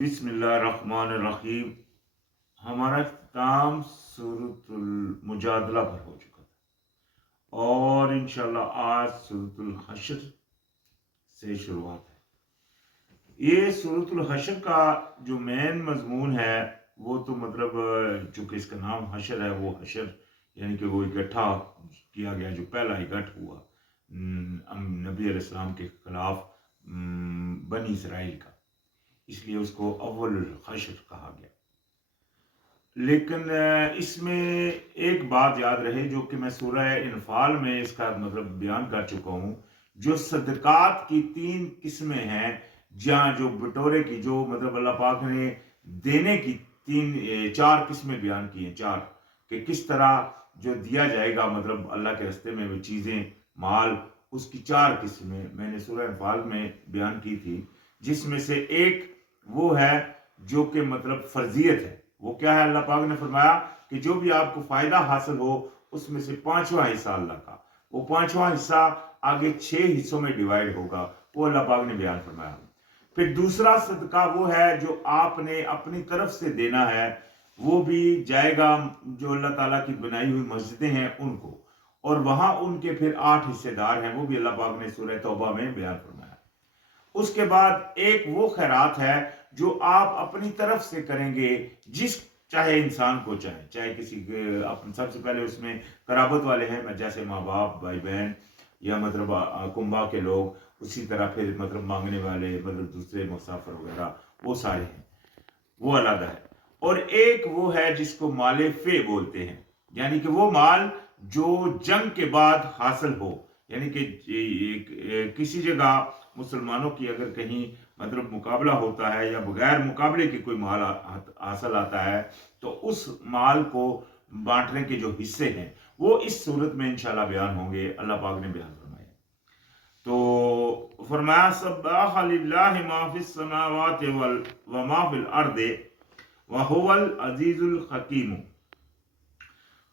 بسم اللہ الرحمن الرحیم۔ ہمارا اختتام سورۃ المجادلہ پر ہو چکا تھا اور انشاءاللہ آج سورۃ الحشر سے شروعات ہے۔ یہ سورۃ الحشر کا جو مین مضمون ہے وہ تو چونکہ اس کا نام حشر ہے، وہ حشر یعنی کہ وہ اکٹھا کیا گیا، جو پہلا اکٹھ ہوا نبی علیہ السلام کے خلاف بنی اسرائیل کا، اس لیے اس کو اول الحشر کہا گیا۔ لیکن اس میں ایک بات یاد رہے جو کہ میں سورہ انفال میں اس کا بیان کر چکا ہوں، جو صدقات کی 3 قسمیں ہیں، جہاں جو بٹورے کی جو اللہ پاک نے دینے کی 4 قسمیں بیان کی ہیں، 4 کہ کس طرح جو دیا جائے گا اللہ کے راستے میں وہ چیزیں، مال، اس کی 4 قسمیں میں نے سورہ انفال میں بیان کی تھی، جس میں سے ایک وہ ہے جو کہ فرضیت ہے۔ وہ کیا ہے؟ اللہ پاک نے فرمایا کہ جو بھی آپ کو فائدہ حاصل ہو اس میں سے 5واں حصہ اللہ کا، وہ 5واں حصہ آگے 6 حصوں میں ڈیوائیڈ ہوگا، وہ اللہ پاک نے بیان فرمایا۔ پھر دوسرا صدقہ وہ ہے جو آپ نے اپنی طرف سے دینا ہے، وہ بھی جائے گا جو اللہ تعالیٰ کی بنائی ہوئی مسجدیں ہیں ان کو، اور وہاں ان کے پھر 8 حصے دار ہیں، وہ بھی اللہ پاک نے سورہ توبہ میں بیان فرمایا۔ اس کے بعد ایک وہ خیرات ہے جو آپ اپنی طرف سے کریں گے، جس چاہے انسان کو چاہے کسی سب سے پہلے اس میں قرابت والے ہیں، جیسے ماں باپ، بھائی بہن، یا کنبا کے لوگ، اسی طرح پھر مانگنے والے دوسرے مسافر وغیرہ، وہ سارے ہیں، وہ علیحدہ ہے۔ اور ایک وہ ہے جس کو مال فے بولتے ہیں، یعنی کہ وہ مال جو جنگ کے بعد حاصل ہو، یعنی کہ کسی جگہ مسلمانوں کی اگر کہیں مقابلہ ہوتا ہے یا بغیر مقابلے کے کوئی مال حاصل آتا ہے، تو اس مال کو بانٹنے کے جو حصے ہیں وہ اس صورت میں انشاءاللہ بیان ہوں گے، اللہ پاک نے بیان فرمایا۔ تو فرمایا سبح للہ ما فی السماوات وما فی الارض وهو العزیز الحکیم۔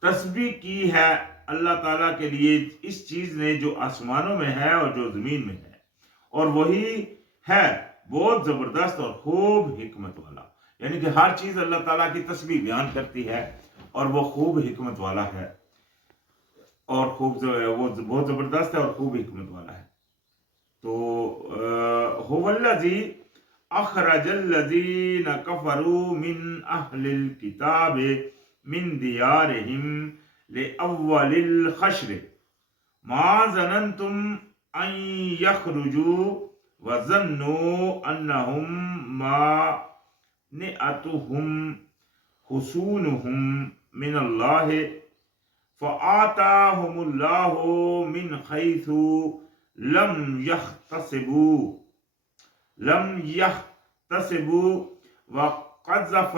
تسبیح کی ہے اللہ تعالیٰ کے لیے اس چیز نے جو آسمانوں میں ہے اور جو زمین میں ہے، اور وہی ہے بہت زبردست اور خوب حکمت والا، یعنی کہ ہر چیز اللہ تعالیٰ کی تسبیح بیان کرتی ہے اور وہ خوب حکمت والا ہے، اور وہ بہت زبردست ہے اور خوب حکمت والا ہے۔ تو هو الذی اخرج الذین کفروا من اہل الکتاب من دیارہم لأول الحشر ما ظننتم ان یخرجوا وظنوا انہم مانعتہم حصونہم من اللہ فآتاہم اللہ من حیث لم يحتسبوا وقذف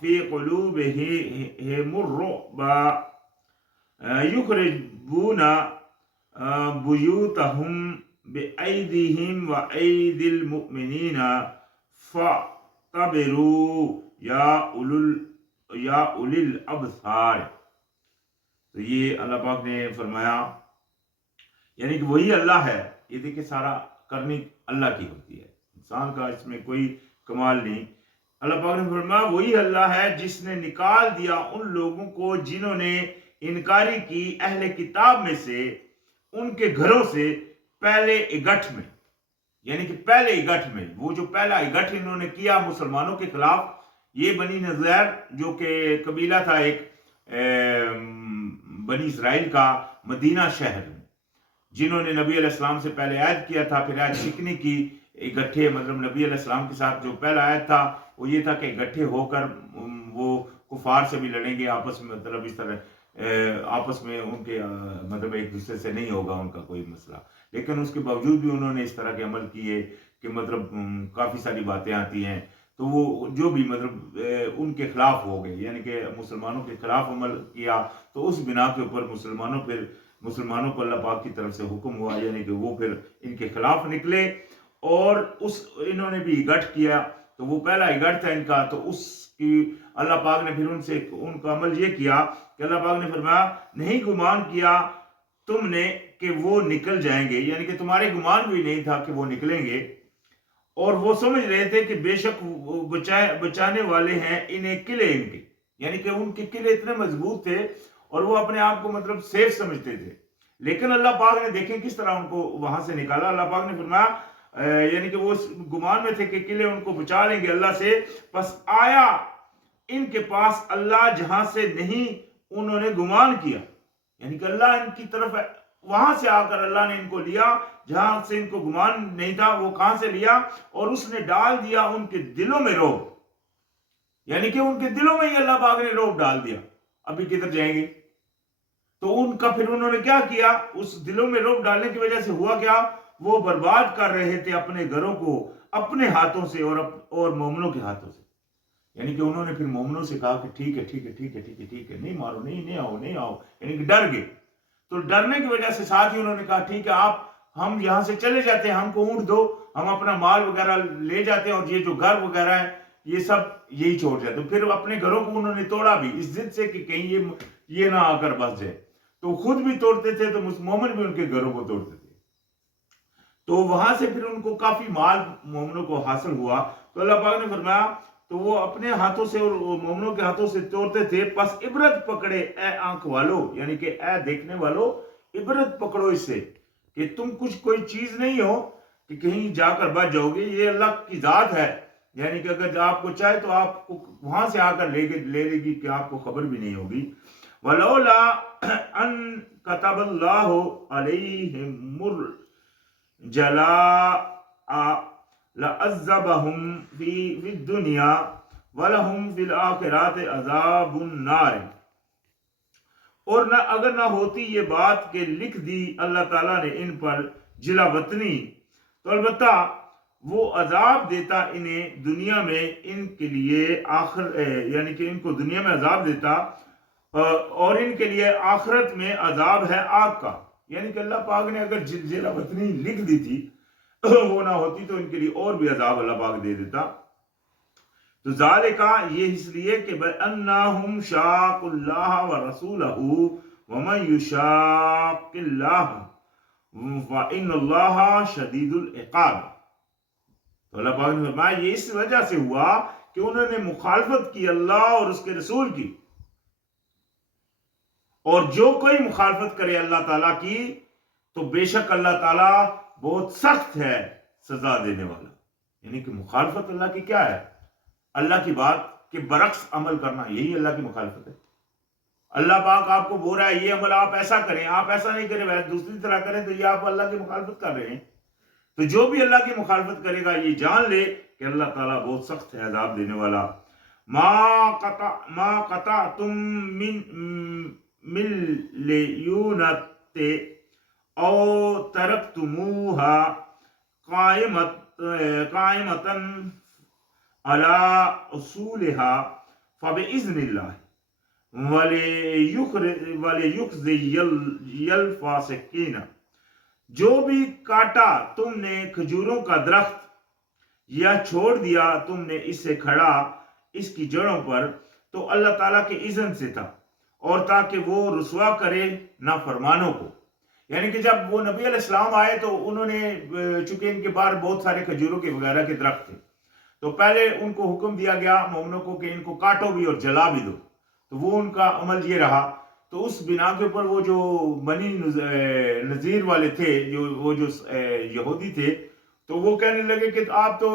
في قلوبهم الرعب يخربون بيوتهم بأيديهم وأيدي المؤمنين فاعتبروا يا أولي الأبصار۔ تو یہ اللہ پاک نے فرمایا، یعنی کہ وہی اللہ ہے، یہ دیکھیں سارا کرنی اللہ کی ہوتی ہے، انسان کا اس میں کوئی کمال نہیں۔ اللہ پاک نے فرمایا وہی اللہ ہے جس نے نکال دیا ان لوگوں کو جنہوں نے انکاری کی اہل کتاب میں سے، ان کے گھروں سے پہلے اگٹھ میں، یعنی کہ پہلے اگٹھ میں، وہ جو پہلا اگٹھ انہوں نے کیا مسلمانوں کے خلاف، یہ بنی نذیر جو کہ قبیلہ تھا ایک بنی اسرائیل کا مدینہ شہر میں، جنہوں نے نبی علیہ السلام سے پہلے عہد کیا تھا، پھر عہد شکنی کی، اکٹھے نبی علیہ السلام کے ساتھ جو پہلا عہد تھا وہ یہ تھا کہ اکٹھے ہو کر وہ کفار سے بھی لڑیں گے، آپس میں اس طرح آپس میں ان کے ایک دوسرے سے نہیں ہوگا ان کا کوئی مسئلہ، لیکن اس کے باوجود بھی انہوں نے اس طرح کے عمل کیے کہ کافی ساری باتیں آتی ہیں، تو وہ جو بھی ان کے خلاف ہو گئے، یعنی کہ مسلمانوں کے خلاف عمل کیا، تو اس بنا کے اوپر مسلمانوں کو اللہ پاک کی طرف سے حکم ہوا، یعنی کہ وہ پھر ان کے خلاف نکلے، اور انہوں نے بھی اگٹھ کیا، تو وہ پہلا اگٹھ تھا ان کا، تو اس کی اللہ پاک نے پھر ان کا عمل یہ کیا کہ اللہ پاک نے فرمایا نہیں گمان کیا تم نے کہ وہ نکل جائیں گے، یعنی کہ تمہارے گمان بھی نہیں تھا کہ وہ نکلیں گے، اور وہ سمجھ رہے تھے کہ بے شک وہ بچانے والے ہیں انہیں قلعے ان کے، یعنی کہ ان کے قلعے اتنے مضبوط تھے اور وہ اپنے آپ کو مطلب سیف سمجھتے تھے. لیکن اللہ پاک نے دیکھیں کس طرح ان کو وہاں سے نکالا. اللہ پاک نے فرمایا یعنی کہ وہ اس گمان میں تھے کہ قلعے ان کو بچا لیں گے اللہ سے، پس آیا ان کے پاس اللہ جہاں سے نہیں انہوں نے گمان کیا، یعنی کہ اللہ ان کی طرف وہاں سے آ کر اللہ نے ان کو لیا جہاں سے ان کو گمان نہیں تھا. وہ کہاں سے لیا؟ اور اس نے ڈال دیا ان کے دلوں میں رعب، یعنی کہ ان کے دلوں میں ہی اللہ پاک نے رعب ڈال دیا ابھی کدھر جائیں گے. تو ان کا پھر انہوں نے کیا کیا؟ اس دلوں میں رعب ڈالنے کی وجہ سے ہوا کیا؟ وہ برباد کر رہے تھے اپنے گھروں کو اپنے ہاتھوں سے اور مومنوں کے ہاتھوں سے. یعنی کہ انہوں نے پھر مومنوں سے کہا کہ ٹھیک ہے ٹھیک ہے ٹھیک ہے ٹھیک ہے ٹھیک ہے، نہیں مارو، نہیں آؤ نہیں آؤ، یعنی کہ ڈر گئے. تو ڈرنے کی وجہ سے ساتھ ہی انہوں نے کہا ٹھیک ہے آپ ہم یہاں سے چلے جاتے ہیں، ہم کو اونٹ دو، ہم اپنا مال وغیرہ لے جاتے ہیں اور یہ جو گھر وغیرہ ہے یہ سب یہی چھوڑ جاتے ہیں. پھر اپنے گھروں کو انہوں نے توڑا بھی اس ضد سے کہ کہیں یہ نہ آ کر بس جائے. تو خود بھی توڑتے تھے تو مومن بھی ان کے گھروں کو توڑتے تھے. تو وہاں سے پھر ان کو کافی مال مومنوں کو حاصل ہوا. تو اللہ پاک نے فرمایا تو وہ اپنے ہاتھوں سے اور مومنوں کے ہاتھوں سے توڑتے تھے. پس عبرت پکڑے اے آنکھ والو، یعنی کہ اے دیکھنے والو عبرت پکڑو اس سے کہ تم کچھ کوئی چیز نہیں ہو کہ کہیں جا کر بچ جاؤ گے. یہ اللہ کی ذات ہے، یعنی کہ اگر آپ کو چاہے تو آپ کو وہاں سے آ کر لے لے گی کہ آپ کو خبر بھی نہیں ہوگی. ولولا ان كتب الله عليهم الجلاء لعذبهم في الدنيا ولهم في الآخرة عذاب النار. اور نہ اگر نہ ہوتی یہ بات کہ لکھ دی اللہ تعالیٰ نے ان پر جلا وطنی، تو البتہ وہ عذاب دیتا انہیں دنیا میں ان کے لیے یعنی کہ ان کو دنیا میں عذاب دیتا اور ان کے لیے آخرت میں عذاب ہے آگ کا. یعنی کہ اللہ پاک نے اگر جلا وطنی لکھ دی تھی وہ نہ ہوتی تو ان کے لیے اور بھی عذاب اللہ پاک دے دیتا. تو ذالکا یہ اس لیے کہ بأنہم شاق اللہ ورسولہ ومن یشاق اللہ فإن اللہ شدید العقاب. تو اللہ پاک نے فرمایا یہ اس وجہ سے ہوا کہ انہوں نے مخالفت کی اللہ اور اس کے رسول کی، اور جو کوئی مخالفت کرے اللہ تعالیٰ کی تو بے شک اللہ تعالیٰ بہت سخت ہے سزا دینے والا. یعنی کہ مخالفت اللہ کی کیا ہے؟ اللہ کی بات کے برعکس عمل کرنا، یہی اللہ کی مخالفت ہے. اللہ پاک آپ کو بول رہا ہے یہ عمل آپ ایسا کریں، آپ ایسا نہیں کریں ویسے دوسری طرح کریں، تو یہ آپ اللہ کی مخالفت کر رہے ہیں. تو جو بھی اللہ کی مخالفت کرے گا یہ جان لے کہ اللہ تعالیٰ بہت سخت ہے عذاب دینے والا. ما قطعتم من لیونت او ترکتموها قائمتا على اصولها فبإذن الله وليخزي الفاسقين. جو بھی کاٹا تم نے کھجوروں کا درخت یا چھوڑ دیا تم نے اسے کھڑا اس کی جڑوں پر تو اللہ تعالیٰ کے اذن سے تھا اور تاکہ وہ رسوا کرے نافرمانوں کو. یعنی کہ جب وہ نبی علیہ السلام آئے تو انہوں نے چونکہ ان کے پاس بہت سارے کھجوروں کے وغیرہ کے درخت تھے تو پہلے ان کو حکم دیا گیا مومنوں کو کہ ان کو کاٹو بھی اور جلا بھی دو. تو وہ ان کا عمل یہ رہا. تو اس بنا کے اوپر وہ جو بنی نذیر والے تھے وہ جو یہودی تھے تو وہ کہنے لگے کہ آپ تو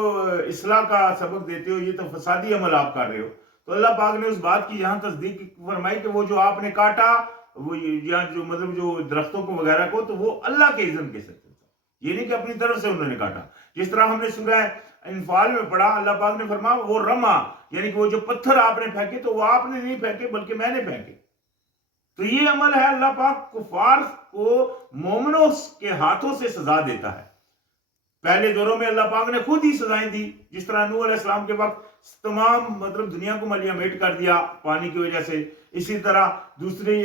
اصلاح کا سبق دیتے ہو، یہ تو فسادی عمل آپ کر رہے ہو. تو اللہ پاک نے اس بات کی یہاں تصدیق فرمائی کہ وہ جو آپ نے کاٹا وہ یہاں جو مطلب جو درختوں کو وغیرہ کو تو وہ اللہ کے اذن کے ساتھ تھا، یہ نہیں کہ اپنی طرف سے انہوں نے کاٹا. جس طرح ہم نے سورہ انفال میں پڑھا اللہ پاک نے فرمایا وہ رما، یعنی کہ وہ جو پتھر آپ نے پھینکے تو وہ آپ نے نہیں پھینکے بلکہ میں نے پھینکے. تو یہ عمل ہے اللہ پاک کفار کو مومنوں کے ہاتھوں سے سزا دیتا ہے. پہلے دوروں میں اللہ پاک نے خود ہی سزائیں دی، جس طرح نوح علیہ السلام کے وقت تمام مطلب دنیا کو ملیا میٹ کر دیا پانی کی وجہ سے. اسی طرح دوسری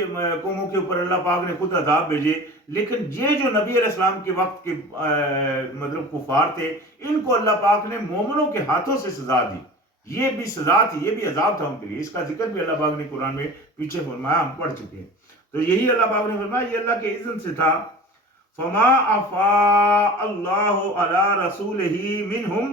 قوموں کے اوپر اللہ پاک نے خود عذاب بھیجے. لیکن یہ جو نبی علیہ السلام کے وقت کے مطلب کفار تھے ان کو اللہ پاک نے مومنوں کے ہاتھوں سے سزا دی. یہ بھی سزا تھی، یہ بھی عذاب تھا ان کے لیے. اس کا ذکر بھی اللہ پاک نے قرآن میں پیچھے فرمایا، ہم پڑھ چکے ہیں. تو یہی اللہ پاک نے فرمایا یہ اللہ کے اذن سے تھا. فما افاء اللہ علی رسولہ منہم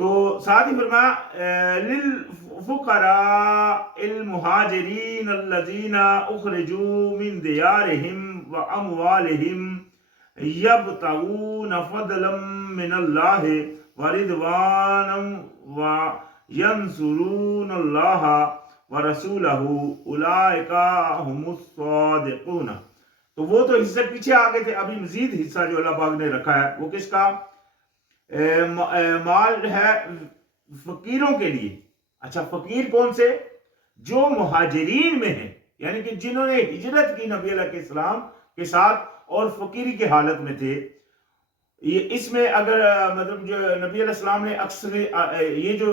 تو ساتھ ہی فرمایا للفقراء المہاجرین الذین اخرجوا من دیارہم واموالہم یبتغون فضلا من اللہ ورضوانا وینصرون اللہ ورسولہ اولئک هم الصادقون. تو وہ تو حصے پیچھے آگے تھے، ابھی مزید حصہ جو اللہ پاک نے رکھا ہے وہ کس کا؟ مال ہے فقیروں کے لیے. اچھا، فقیر کون سے؟ جو مہاجرین میں ہیں، یعنی کہ جنہوں نے ہجرت کی نبی علیہ السلام کے ساتھ اور فقیری کی حالت میں تھے. اس میں اگر مطلب جو نبی علیہ السلام نے اکثر یہ جو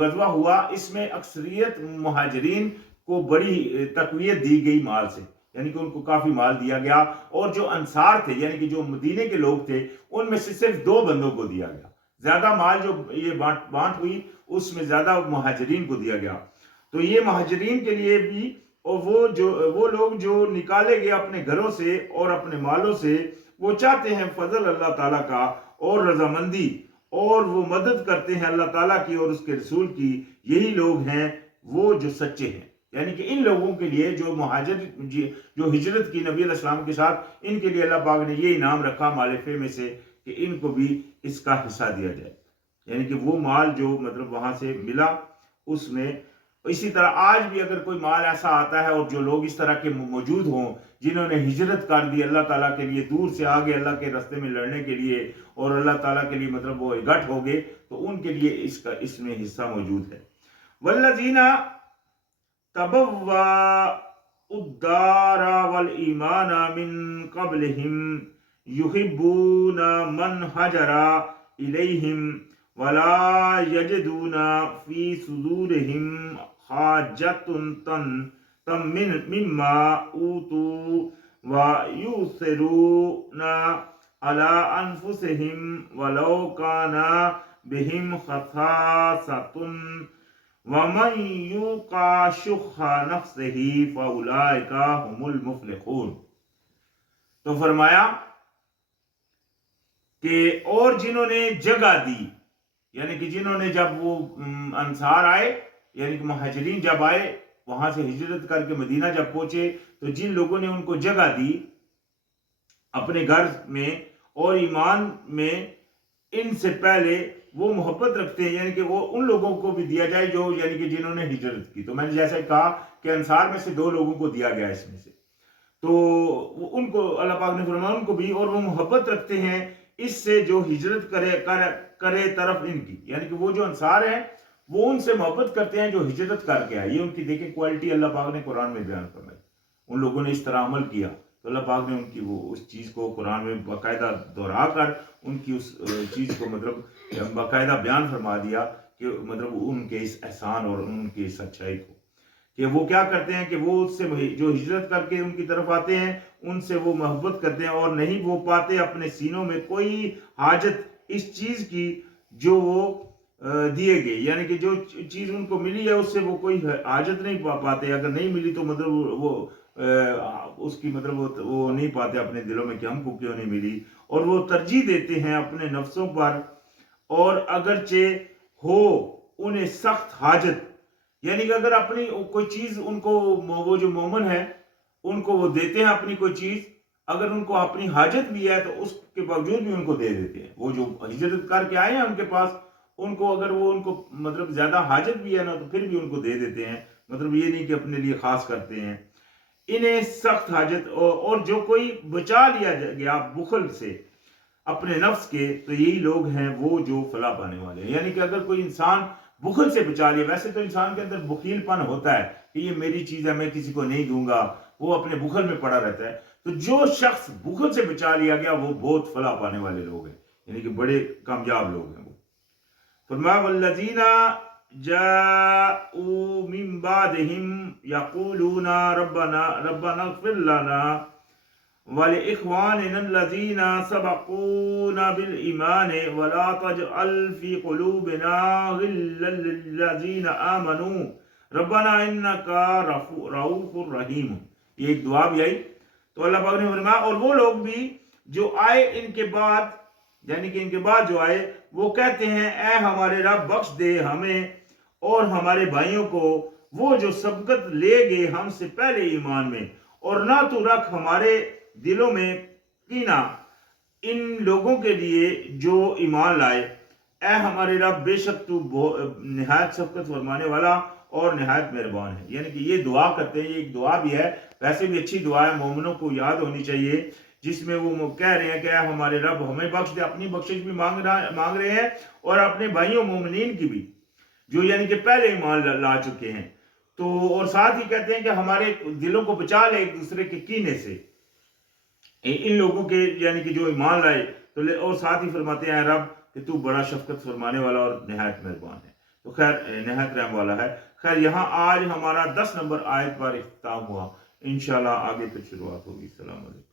غزوہ ہوا اس میں اکثریت مہاجرین کو بڑی تقویت دی گئی مال سے، یعنی کہ ان کو کافی مال دیا گیا. اور جو انصار تھے یعنی کہ جو مدینے کے لوگ تھے ان میں سے صرف 2 بندوں کو دیا گیا. زیادہ مال جو یہ بانٹ ہوئی اس میں زیادہ مہاجرین کو دیا گیا. تو یہ مہاجرین کے لیے بھی، اور وہ لوگ جو نکالے گئے اپنے گھروں سے اور اپنے مالوں سے، وہ چاہتے ہیں فضل اللہ تعالیٰ کا اور رضامندی، اور وہ مدد کرتے ہیں اللہ تعالیٰ کی اور اس کے رسول کی. یہی لوگ ہیں وہ جو سچے ہیں. یعنی کہ ان لوگوں کے لیے جو جو ہجرت کی نبی علیہ السلام کے ساتھ، ان کے لیے اللہ پاک نے یہ انعام رکھا مال فے میں سے کہ ان کو بھی اس کا حصہ دیا جائے. یعنی کہ وہ مال جو مطلب وہاں سے ملا اس میں. اسی طرح آج بھی اگر کوئی مال ایسا آتا ہے اور جو لوگ اس طرح کے موجود ہوں جنہوں نے ہجرت کر دی اللہ تعالیٰ کے لیے، دور سے آگے اللہ کے راستے میں لڑنے کے لیے اور اللہ تعالیٰ کے لیے مطلب وہ اکٹھ ہو گئے، تو ان کے لیے اس میں حصہ موجود ہے. والذین تبوأوا الدار والایمان من قبلہم یحبون من ہجر الیہم ولا یجدون فی صدورہم حاجۃ مما اوتوا ویؤثرون علی انفسہم ولو کان بہم خصاصۃ ومن یوق شح نفسہ فاولئک هم المفلحون. تو فرمایا کہ اور جنہوں نے جگہ دی، یعنی کہ جنہوں نے جب وہ انصار آئے یعنی کہ مہاجرین جب آئے وہاں سے ہجرت کر کے مدینہ جب پہنچے، تو جن لوگوں نے ان کو جگہ دی اپنے گھر میں اور ایمان میں، ان سے پہلے وہ محبت رکھتے ہیں، یعنی کہ وہ ان لوگوں کو بھی دیا جائے جو یعنی کہ جنہوں نے ہجرت کی. تو میں نے جیسے کہا کہ انصار میں سے 2 لوگوں کو دیا گیا اس میں سے، تو ان کو اللہ پاک نے فرمایا ان کو بھی، اور وہ محبت رکھتے ہیں اس سے جو ہجرت کرے طرف ان کی. یعنی کہ وہ جو انصار ہیں وہ ان سے محبت کرتے ہیں جو ہجرت کر کے آئے. یہ ان کی دیکھیں کوالٹی اللہ پاک نے قرآن میں بیان فرمائی. ان لوگوں نے اس طرح عمل کیا تو اللہ پاک نے ان کی وہ اس چیز کو قرآن میں باقاعدہ دہرا کر ان کی اس چیز کو مطلب باقاعدہ بیان فرما دیا کہ مطلب ان کے اس احسان اور ان کی اس اچھائی کو، کہ وہ کیا کرتے ہیں کہ وہ اس سے جو ہجرت کر کے ان کی طرف آتے ہیں ان سے وہ محبت کرتے ہیں، اور نہیں وہ پاتے اپنے سینوں میں کوئی حاجت اس چیز کی جو وہ دیے گئے. یعنی کہ جو چیز ان کو ملی ہے اس سے وہ کوئی حاجت نہیں پاتے. اگر نہیں ملی تو مطلب وہ اس کی مطلب وہ نہیں پاتے اپنے دلوں میں کہ ہم کو کیوں نہیں ملی، اور وہ ترجیح دیتے ہیں اپنے نفسوں پر، اور اگرچہ ہو انہیں سخت حاجت. یعنی کہ اگر اپنی کوئی چیز ان کو، وہ جو مومن ہے ان کو وہ دیتے ہیں اپنی کوئی چیز، اگر ان کو اپنی حاجت بھی ہے تو اس کے باوجود بھی ان کو دے دیتے ہیں. وہ جو ہجرت کر کے آئے ہیں ان کے پاس، ان کو اگر وہ ان کو مطلب زیادہ حاجت بھی ہے نا تو پھر بھی ان کو دے دیتے ہیں. مطلب یہ نہیں کہ اپنے لیے خاص کرتے ہیں. انہیں سخت حاجت، اور جو کوئی بچا لیا گیا بخل سے اپنے نفس کے، تو یہی لوگ ہیں وہ جو فلاح پانے والے ہیں. یعنی کہ اگر کوئی انسان بخل سے بچا لیا، ویسے تو انسان کے اندر بخیل پن ہوتا ہے کہ یہ میری چیز ہے میں کسی کو نہیں دوں گا، وہ اپنے بخل میں پڑا رہتا ہے. تو جو شخص بخل سے بچا لیا گیا وہ بہت فلاح پانے والے لوگ ہیں، یعنی کہ بڑے کامیاب لوگ ہیں. وہ فرمایا والذین جاءوا من بعدهم یقولون ربنا اغفر لنا ولإخواننا الذين سبقونا بالإيمان ولا تجعل في قلوبنا غلا للذين آمنوا ربنا إنك رؤوف رحیم. یہ ایک دعا بھی آئی. تو اللہ پاک نے فرمایا اور وہ لوگ بھی جو آئے ان کے بعد یعنی کہ ان کے بعد جو آئے وہ کہتے ہیں اے ہمارے رب بخش دے ہمیں اور ہمارے بھائیوں کو وہ جو سبقت لے گئے ہم سے پہلے ایمان میں، اور نہ تو رکھ ہمارے دلوں میں کینہ ان لوگوں کے لیے جو ایمان لائے۔ اے ہمارے رب بے شک تو نہایت شفقت فرمانے والا اور نہایت مہربان ہے۔ یعنی کہ یہ دعا کرتے ہیں، یہ ایک دعا بھی ہے، ویسے بھی اچھی دعا ہے، مومنوں کو یاد ہونی چاہیے، جس میں وہ کہہ رہے ہیں کہ اے ہمارے رب ہمیں بخش دے، اپنی بخشش بھی مانگ رہے ہیں اور اپنے بھائیوں مومنین کی بھی جو یعنی کہ پہلے ایمان لا چکے ہیں، تو اور ساتھ ہی کہتے ہیں کہ ہمارے دلوں کو بچا لے ایک دوسرے کے کینے سے ان لوگوں کے یعنی کہ جو ایمان لائے، تو اور ساتھ ہی فرماتے ہیں اے رب کہ تو بڑا شفقت فرمانے والا اور نہایت مہربان ہے، تو خیر نہایت رحم والا ہے۔ خیر یہاں آج ہمارا 10 نمبر آیت پر اختتام ہوا، انشاءاللہ آگے پھر شروعات ہوگی۔ السلام علیکم۔